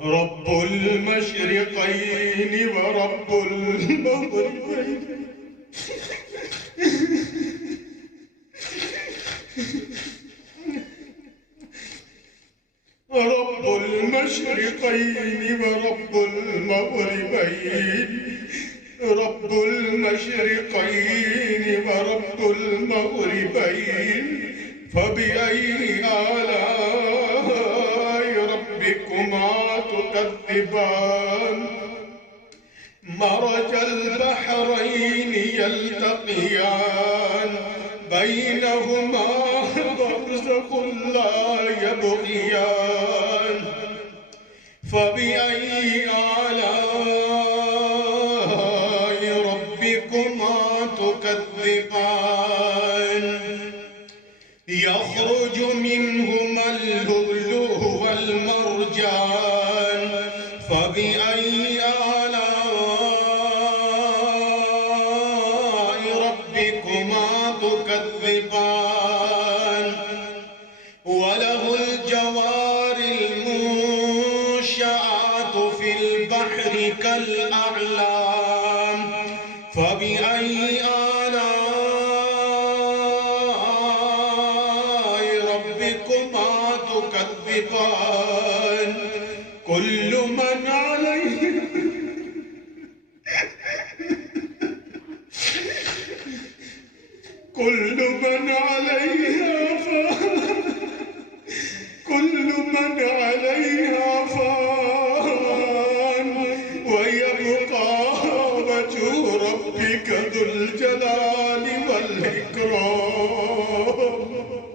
رب المشرقين ورب المغربين. رب المشرقين ورب المغربين. رب المشرقين ورب المغربين. فبأي آلاء ربكما تكذبان. مرج البحرين يلتقيان بينهما برزخ لا يبغيان. فبأي آلاء ربكما تكذبان. يخرج منهما اللؤلؤ والمرجان. فبأي آلاء ربكما تكذبان. وله الجوار المنشآت في البحر كالأعلام. فبأي آلاء ربكما تكذبان. كل من